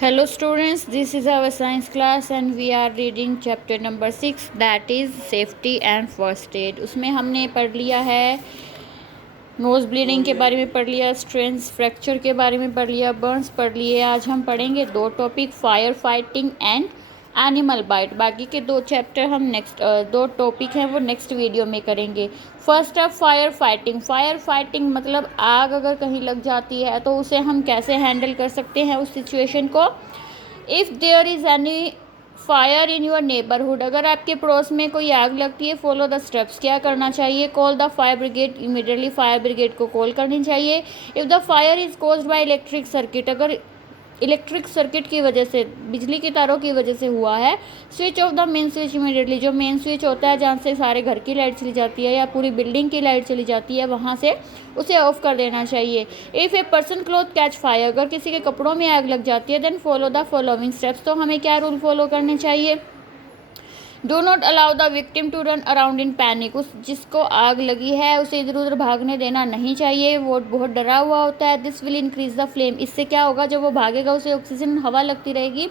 Hello students, this is our science class and we are reading chapter number 6 that is safety and first aid। उसमें हमने पढ़ लिया है nose bleeding के बारे में, पढ़ लिया स्ट्रेंस फ्रैक्चर के बारे में, पढ़ लिया बर्न्स पढ़ लिए। आज हम पढ़ेंगे दो topic, fire fighting and animal bite. बाकी के दो चैप्टर हम नेक्स्ट दो टॉपिक हैं वो नेक्स्ट वीडियो में करेंगे। First of fire fighting. Fire fighting मतलब आग अगर कहीं लग जाती है तो उसे हम कैसे हैंडल कर सकते हैं उस सिचुएशन को। If there is any fire in your neighbourhood, अगर आपके पड़ोस में कोई आग लगती है, फॉलो द स्टेप्स, क्या करना चाहिए। Call the fire brigade, immediately fire brigade को कॉल करनी चाहिए। If the fire is caused by electric circuit, अगर इलेक्ट्रिक सर्किट की वजह से, बिजली की तारों की वजह से हुआ है, switch off the main switch immediately, जो मेन स्विच होता है जहाँ से सारे घर की लाइट चली जाती है या पूरी बिल्डिंग की लाइट चली जाती है, वहाँ से उसे ऑफ कर देना चाहिए। If a person cloth catch fire, अगर किसी के कपड़ों में आग लग जाती है, then follow the following steps, तो हमें क्या रूल फॉलो करने चाहिए। Do not allow the victim to run around in panic, उस जिसको आग लगी है उसे इधर उधर भागने देना नहीं चाहिए, वो बहुत डरा हुआ होता है। This will increase the flame, इससे क्या होगा, जब वो भागेगा उसे ऑक्सीजन हवा लगती रहेगी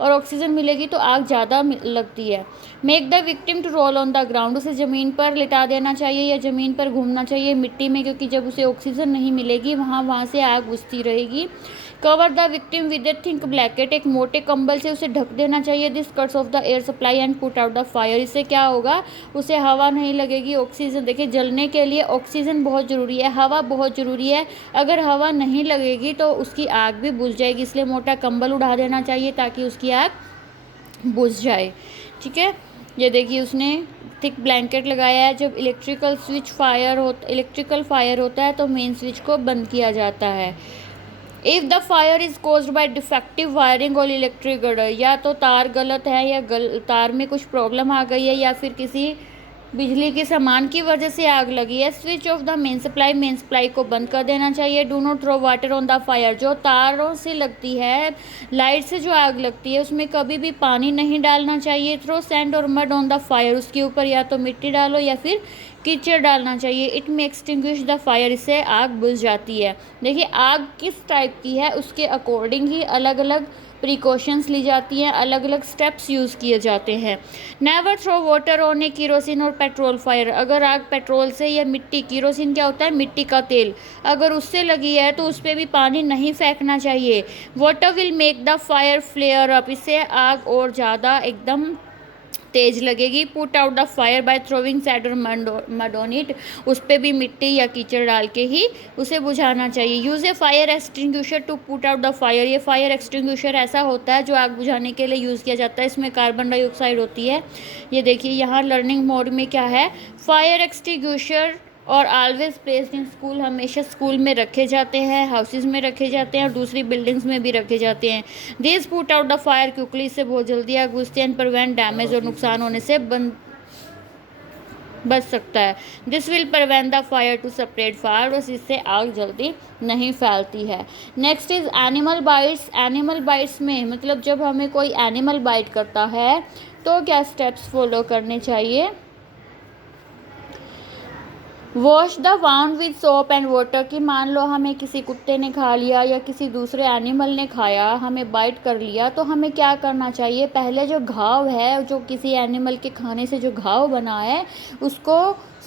और ऑक्सीजन मिलेगी तो आग ज़्यादा लगती है। Make the victim to roll on the ground, उसे ज़मीन पर लिटा देना चाहिए या ज़मीन पर घूमना चाहिए मिट्टी में, क्योंकि जब उसे ऑक्सीजन नहीं मिलेगी वहाँ से आग बुझती रहेगी। Cover the victim with A think blanket, एक मोटे कंबल से उसे ढक देना चाहिए। This cuts of the air supply and put out the fire, इससे क्या होगा, उसे हवा नहीं लगेगी, ऑक्सीजन, देखिए जलने के लिए ऑक्सीजन बहुत ज़रूरी है, हवा बहुत ज़रूरी है। अगर हवा नहीं लगेगी तो उसकी आग भी बुझ जाएगी, इसलिए मोटा कंबल उड़ा देना चाहिए ताकि उसकी आग बुझ जाए। ठीक है, ये देखिए उसने थिक ब्लैंकेट लगाया है। जब इलेक्ट्रिकल फायर होता है तो मेन स्विच को बंद किया जाता है। If the fire is caused by defective wiring और इलेक्ट्रिक गर्डर, या तो तार गलत है या तार में कुछ प्रॉब्लम आ गई है या फिर किसी बिजली के सामान की वजह से आग लगी है, switch off the main supply को बंद कर देना चाहिए। Do not throw water on the fire, जो तारों से लगती है, लाइट से जो आग लगती है उसमें कभी भी पानी नहीं डालना चाहिए। थ्रो सैंड और मड ऑन द फायर, उसके ऊपर या तो मिट्टी डालो या फिर कीचड़ डालना चाहिए। इट में एक्सटिंग्विश द फायर, इससे आग बुझ जाती है। देखिए आग किस टाइप की है उसके अकॉर्डिंग ही अलग अलग प्रिकॉशंस ली जाती हैं, अलग अलग स्टेप्स यूज़ किए जाते हैं। Never throw water on a kerosene और पेट्रोल फायर, अगर आग पेट्रोल से या मिट्टी, केरोसिन क्या होता है, मिट्टी का तेल, अगर उससे लगी है तो उस पर भी पानी नहीं फेंकना चाहिए। Water will make the fire flare up, इससे आग और ज़्यादा एकदम तेज लगेगी। Put out the fire by throwing sand और मड ऑन इट, उस पर भी मिट्टी या कीचड़ डाल के ही उसे बुझाना चाहिए। Use a fire extinguisher to put out the fire, ये फायर एक्सटिंग्विशर ऐसा होता है जो आग बुझाने के लिए यूज़ किया जाता है, इसमें कार्बन डाइऑक्साइड होती है। ये देखिए यहाँ लर्निंग मोड में क्या है, फायर एक्सटिंग्विशर और ऑलवेज प्लेस्ड इन स्कूल, हमेशा स्कूल में रखे जाते हैं, हाउसेस में रखे जाते हैं और दूसरी बिल्डिंग्स में भी रखे जाते हैं। This put out the fire quickly, इससे बहुत जल्दी आग बुझती है एंड प्रिवेंट डैमेज, और नुकसान होने से बच सकता है। This will prevent the fire to spread fire, बस इससे आग जल्दी नहीं फैलती है। Next is animal bites. Animal bites में मतलब जब हमें कोई एनिमल बाइट करता है तो क्या स्टेप्स फॉलो करने चाहिए। Wash the wound with soap and water, कि मान लो हमें किसी कुत्ते ने खा लिया या किसी दूसरे एनिमल ने खाया, हमें बाइट कर लिया, तो हमें क्या करना चाहिए, पहले जो घाव है, जो किसी एनिमल के खाने से जो घाव बना है उसको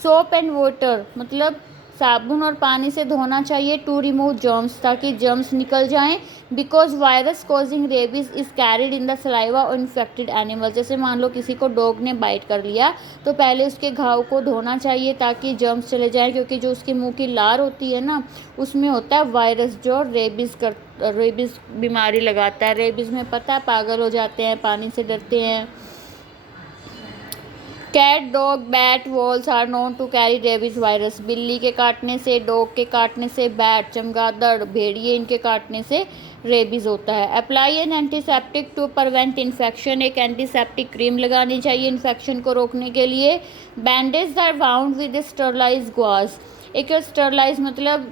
सोप एंड वाटर मतलब साबुन और पानी से धोना चाहिए। टू रिमूव जर्म्स, ताकि जर्म्स निकल जाएं। Because virus causing rabies is carried in the saliva और इन्फेक्टेड एनिमल, जैसे मान लो किसी को डॉग ने बाइट कर लिया तो पहले उसके घाव को धोना चाहिए ताकि जर्म्स चले जाएं, क्योंकि जो उसके मुंह की लार होती है ना उसमें होता है वायरस जो रेबीज बीमारी लगाता है। रेबीज में पता है पागल हो जाते हैं, पानी से डरते हैं। Cat, dog, bat, wolves are known to carry rabies virus, बिल्ली के काटने से, डॉग के काटने से, बैट, चमगादड़, भेड़िए, इनके काटने से रेबीज होता है। Apply an antiseptic to prevent infection, एक एंटीसेप्टिक क्रीम लगानी चाहिए इन्फेक्शन को रोकने के लिए। Bandage the wound with sterilize gauze, एक स्टरलाइज मतलब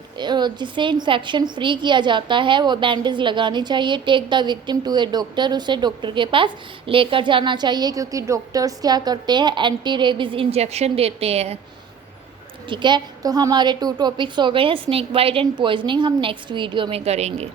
जिससे इन्फेक्शन फ्री किया जाता है वो बैंडेज लगानी चाहिए। Take the victim to a doctor, उसे डॉक्टर के पास लेकर जाना चाहिए, क्योंकि डॉक्टर्स क्या करते हैं, एंटी रेबीज इंजेक्शन देते हैं। ठीक है, तो हमारे 2 टॉपिक्स हो गए हैं, स्नेक बाइट एंड पॉइजनिंग, हम नेक्स्ट वीडियो में करेंगे।